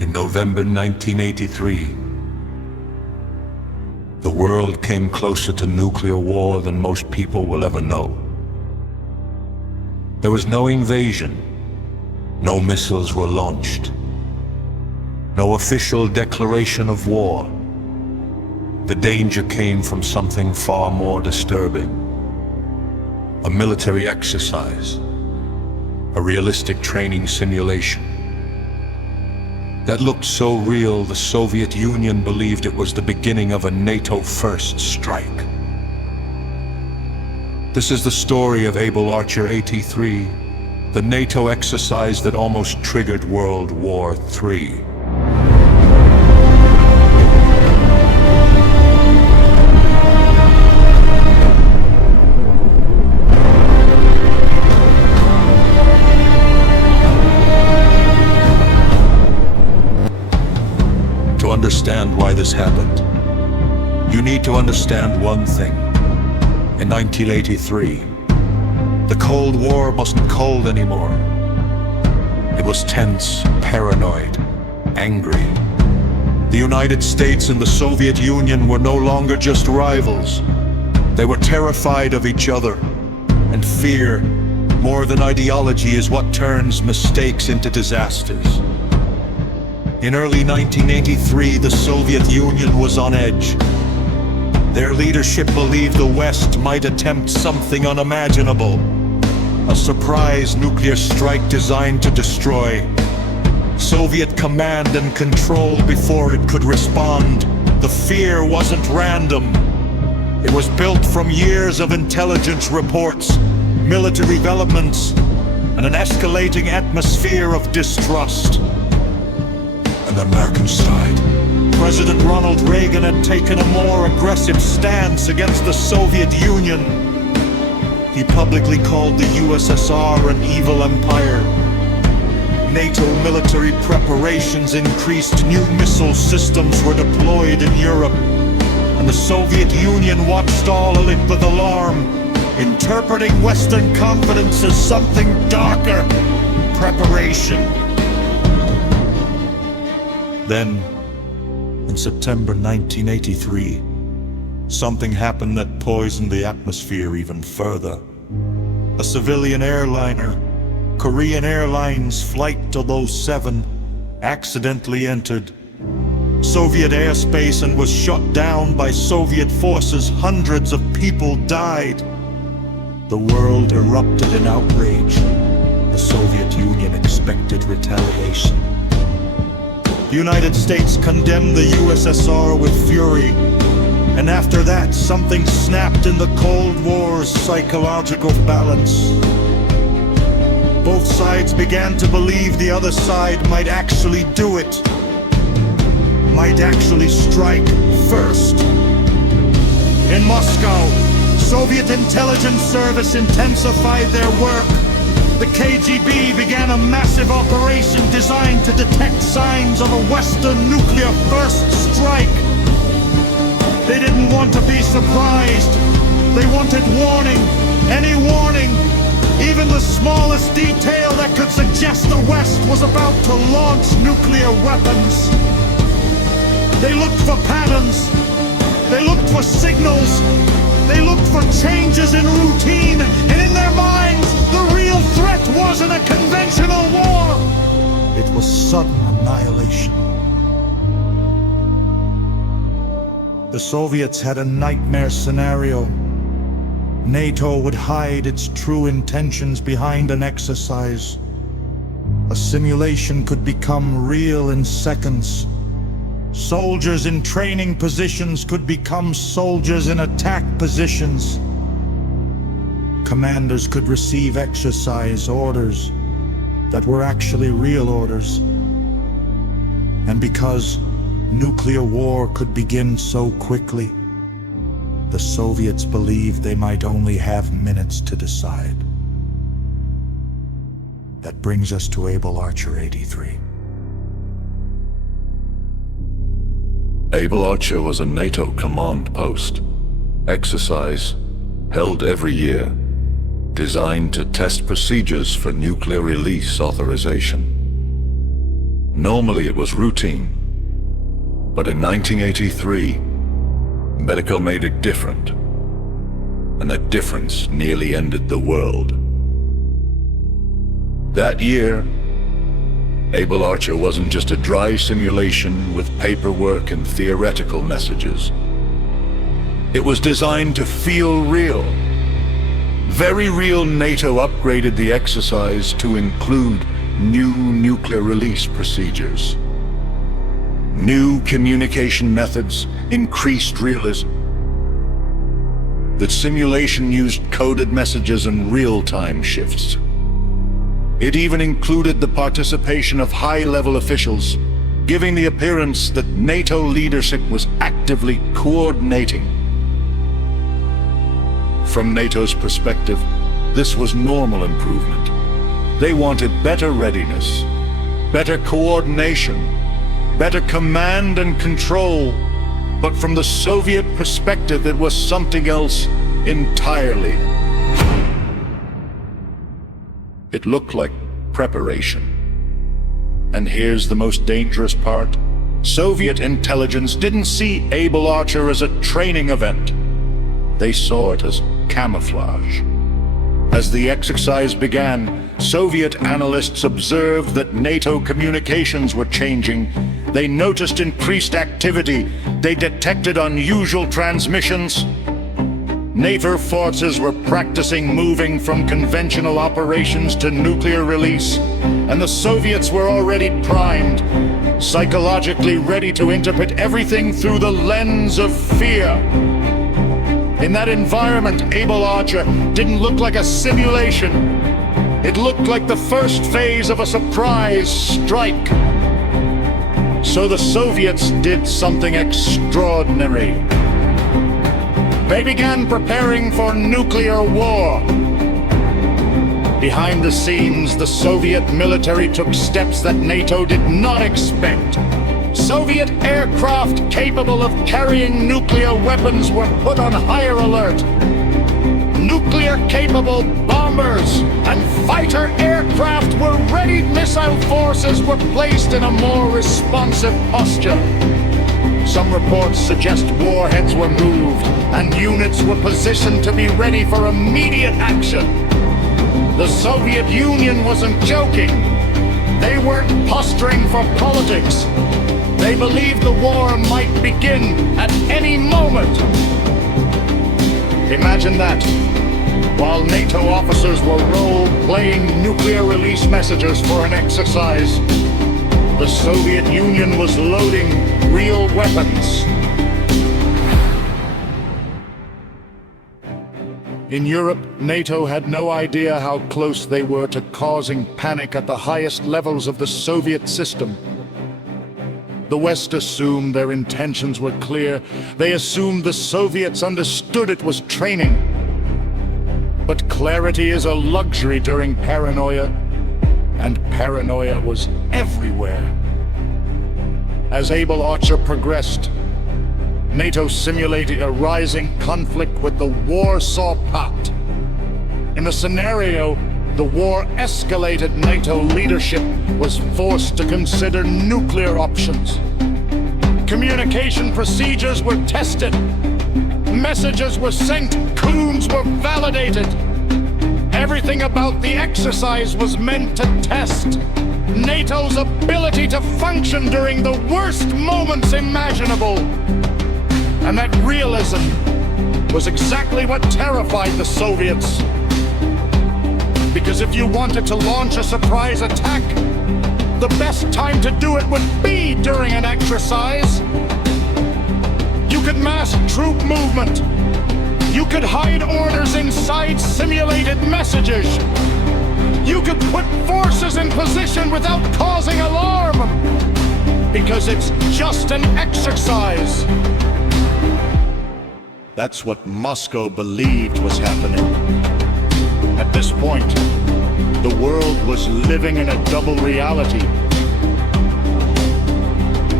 In November 1983, the world came closer to nuclear war than most people will ever know. There was no invasion, no missiles were launched, no official declaration of war. The danger came from something far more disturbing. A military exercise, a realistic training simulation that looked so real the Soviet Union believed it was the beginning of a NATO first strike. This is the story of Able Archer 83, the NATO exercise that almost triggered World War III. To understand why this happened, you need to understand one thing. In 1983, the Cold War wasn't cold anymore. It was tense, paranoid, angry. The United States and the Soviet Union were no longer just rivals. They were terrified of each other, and fear, more than ideology, is what turns mistakes into disasters. In early 1983, the Soviet Union was on edge. Their leadership believed the West might attempt something unimaginable, a surprise nuclear strike designed to destroy Soviet command and control before it could respond. The fear wasn't random. It was built from years of intelligence reports, military developments, and an escalating atmosphere of distrust. On the American side, President Ronald Reagan had taken a more aggressive stance against the Soviet Union. He publicly called the USSR an evil empire. NATO military preparations increased, new missile systems were deployed in Europe, and the Soviet Union watched all lit with alarm, interpreting Western confidence as something darker, preparation. Then, in September 1983, something happened that poisoned the atmosphere even further. A civilian airliner, Korean Airlines Flight 007, accidentally entered Soviet airspace and was shot down by Soviet forces. Hundreds of people died. The world erupted in outrage. The Soviet Union expected retaliation. The United States condemned the USSR with fury, and after that, something snapped in the Cold War's psychological balance. Both sides began to believe the other side might actually do it, might actually strike first. In Moscow, Soviet intelligence service intensified their work. The KGB began a massive operation designed to detect signs of a Western nuclear first strike. They didn't want to be surprised. They wanted warning, any warning, even the smallest detail that could suggest the West was about to launch nuclear weapons. They looked for patterns. They looked for signals. They looked for changes in routine, and in their minds, the real threat wasn't a conventional war. It was sudden annihilation. The Soviets had a nightmare scenario. NATO would hide its true intentions behind an exercise. A simulation could become real in seconds. Soldiers in training positions could become soldiers in attack positions. Commanders could receive exercise orders that were actually real orders. And because nuclear war could begin so quickly, the Soviets believed they might only have minutes to decide. That brings us to Able Archer 83. Able Archer was a NATO command post exercise held every year, designed to test procedures for nuclear release authorization. Normally it was routine. But in 1983, medical made it different. And that difference nearly ended the world. That year, Able Archer wasn't just a dry simulation with paperwork and theoretical messages. It was designed to feel real. Very real. NATO upgraded the exercise to include new nuclear release procedures. New communication methods, increased realism. The simulation used coded messages and real-time shifts. It even included the participation of high-level officials, giving the appearance that NATO leadership was actively coordinating. From NATO's perspective, this was normal improvement. They wanted better readiness, better coordination, better command and control. But from the Soviet perspective, it was something else entirely. It looked like preparation. And here's the most dangerous part. Soviet intelligence didn't see Able Archer as a training event. They saw it as camouflage. As the exercise began, Soviet analysts observed that NATO communications were changing. They noticed increased activity. They detected unusual transmissions. NATO forces were practicing moving from conventional operations to nuclear release, and the Soviets were already primed, psychologically ready to interpret everything through the lens of fear. In that environment, Able Archer didn't look like a simulation. It looked like the first phase of a surprise strike. So the Soviets did something extraordinary. They began preparing for nuclear war. Behind the scenes, the Soviet military took steps that NATO did not expect. Soviet aircraft capable of carrying nuclear weapons were put on higher alert. Nuclear-capable bombers and fighter aircraft were ready. Missile forces were placed in a more responsive posture. Some reports suggest warheads were moved and units were positioned to be ready for immediate action. The Soviet Union wasn't joking. They weren't posturing for politics. They believed the war might begin at any moment. Imagine that. While NATO officers were role-playing nuclear release messages for an exercise, the Soviet Union was loading real weapons. In Europe, NATO had no idea how close they were to causing panic at the highest levels of the Soviet system. The West assumed their intentions were clear. They assumed the Soviets understood it was training. But clarity is a luxury during paranoia, and paranoia was everywhere. As Able Archer progressed, NATO simulated a rising conflict with the Warsaw Pact. In the scenario, the war escalated. NATO leadership was forced to consider nuclear options. Communication procedures were tested. Messages were sent. Coups were validated. Everything about the exercise was meant to test NATO's ability to function during the worst moments imaginable. And that realism was exactly what terrified the Soviets. Because if you wanted to launch a surprise attack, the best time to do it would be during an exercise. You could mask troop movement. You could hide orders inside simulated messages. You could put forces in position without causing alarm. Because it's just an exercise. That's what Moscow believed was happening. At this point, the world was living in a double reality.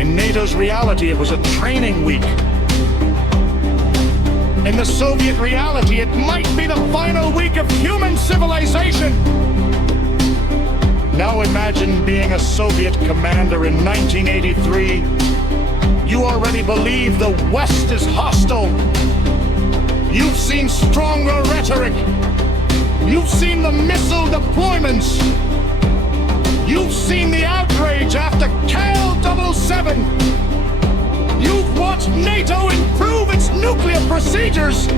In NATO's reality, it was a training week. In the Soviet reality, it might be the final week of human civilization. Now imagine being a Soviet commander in 1983. You already believe the West is hostile. You've seen stronger rhetoric. You've seen the missile deployments. You've seen the outrage after Cal 77. You've watched NATO improve its nuclear procedures.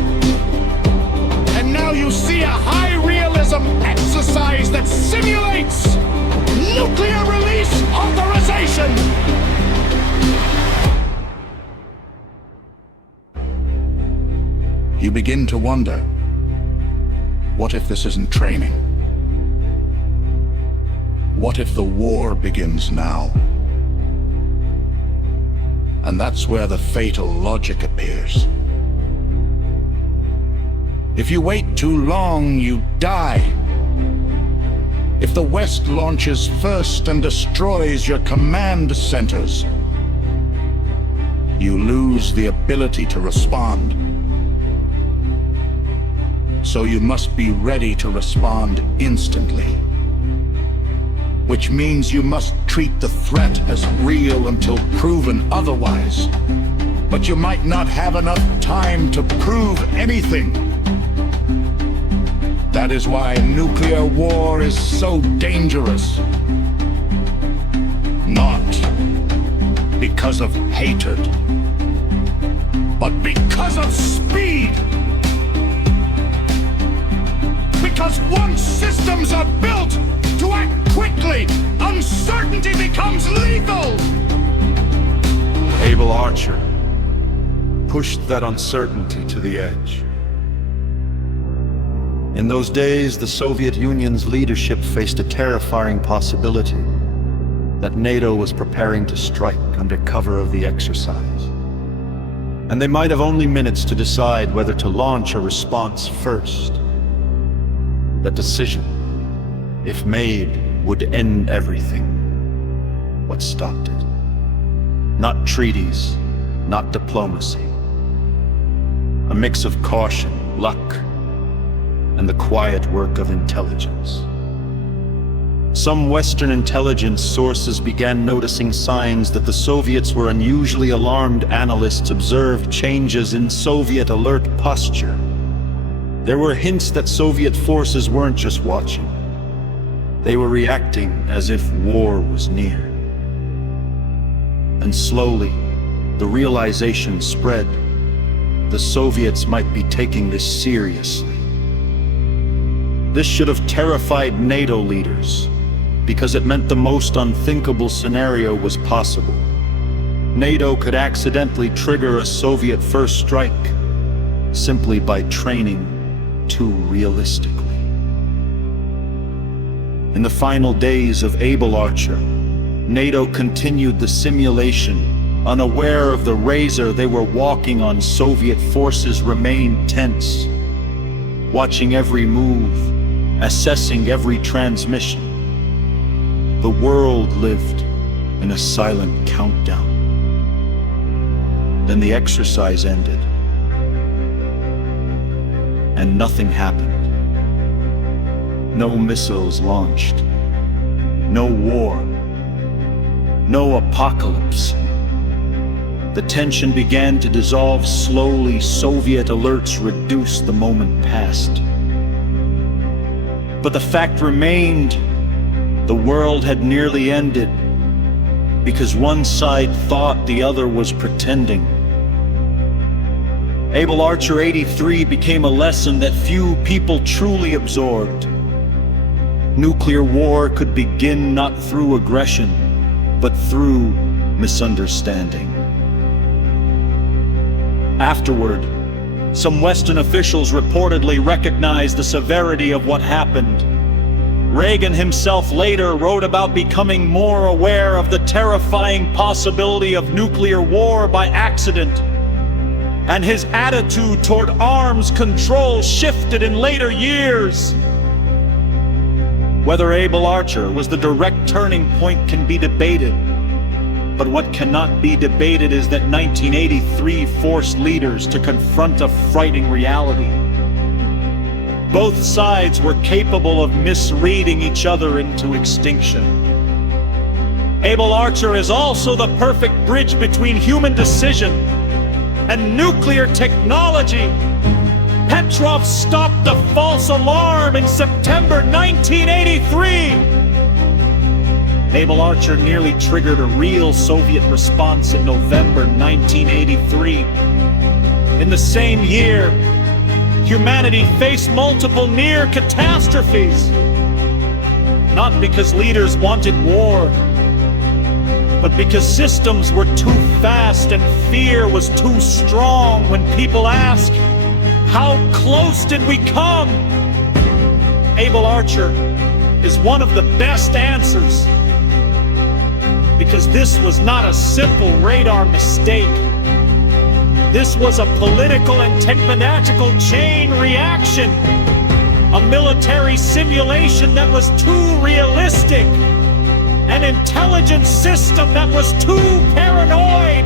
And now you see a high-realism exercise that simulates nuclear release authorization. You begin to wonder, what if this isn't training? What if the war begins now? And that's where the fatal logic appears. If you wait too long, you die. If the West launches first and destroys your command centers, you lose the ability to respond. So you must be ready to respond instantly. Which means you must treat the threat as real until proven otherwise. But you might not have enough time to prove anything. That is why nuclear war is so dangerous. Not because of hatred, but because of speed. Because once systems are built to act quickly, uncertainty becomes lethal. Able Archer pushed that uncertainty to the edge. In those days, the Soviet Union's leadership faced a terrifying possibility that NATO was preparing to strike under cover of the exercise. And they might have only minutes to decide whether to launch a response first. That decision, if made, would end everything. What stopped it? Not treaties, not diplomacy. A mix of caution, luck, and the quiet work of intelligence. Some Western intelligence sources began noticing signs that the Soviets were unusually alarmed. Analysts observed changes in Soviet alert posture. There were hints that Soviet forces weren't just watching. They were reacting as if war was near. And slowly, the realization spread. The Soviets might be taking this seriously. This should have terrified NATO leaders, because it meant the most unthinkable scenario was possible. NATO could accidentally trigger a Soviet first strike simply by training too realistically. In the final days of Able Archer, NATO continued the simulation, unaware of the razor they were walking on. Soviet forces remained tense, watching every move, assessing every transmission. The world lived in a silent countdown. Then the exercise ended, and nothing happened. No missiles launched, no war, no apocalypse. The tension began to dissolve slowly. Soviet alerts reduced, the moment passed. But the fact remained, the world had nearly ended, because one side thought the other was pretending. Able Archer 83 became a lesson that few people truly absorbed. Nuclear war could begin not through aggression, but through misunderstanding. Afterward, some Western officials reportedly recognized the severity of what happened. Reagan himself later wrote about becoming more aware of the terrifying possibility of nuclear war by accident. And his attitude toward arms control shifted in later years. Whether Able Archer was the direct turning point can be debated. But what cannot be debated is that 1983 forced leaders to confront a frightening reality. Both sides were capable of misreading each other into extinction. Able Archer is also the perfect bridge between human decision and nuclear technology. Petrov stopped the false alarm in September 1983. Able Archer nearly triggered a real Soviet response in November 1983. In the same year, humanity faced multiple near catastrophes. Not because leaders wanted war, but because systems were too fast and fear was too strong. When people ask, how close did we come? Able Archer is one of the best answers. Because this was not a simple radar mistake. This was a political and technological chain reaction. A military simulation that was too realistic. An intelligence system that was too paranoid.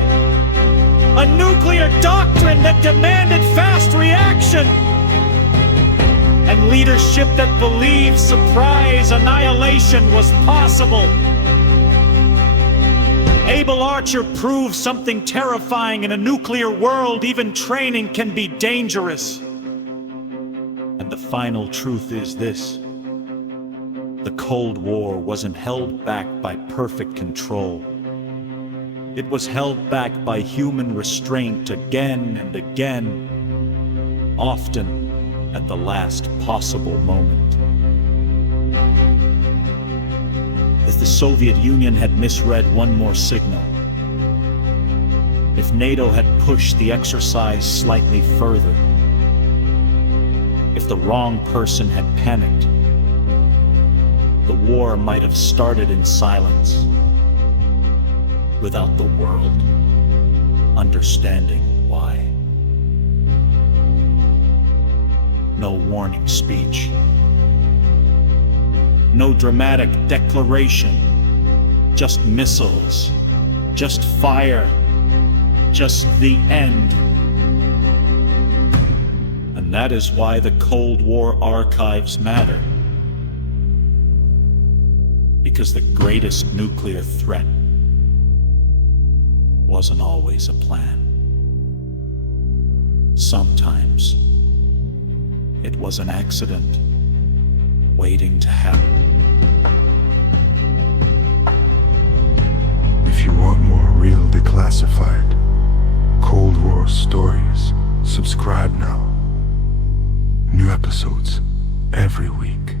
A nuclear doctrine that demanded fast reaction. And leadership that believed surprise annihilation was possible. Able Archer proves something terrifying. In a nuclear world, even training can be dangerous. And the final truth is this: the Cold War wasn't held back by perfect control. It was held back by human restraint again and again, often at the last possible moment. If the Soviet Union had misread one more signal, if NATO had pushed the exercise slightly further, if the wrong person had panicked, the war might have started in silence, without the world understanding why. No warning speech. No dramatic declaration, just missiles, just fire, just the end. And that is why the Cold War archives matter. Because the greatest nuclear threat wasn't always a plan. Sometimes it was an accident waiting to happen. If you want more real declassified Cold War stories, subscribe now. New episodes every week.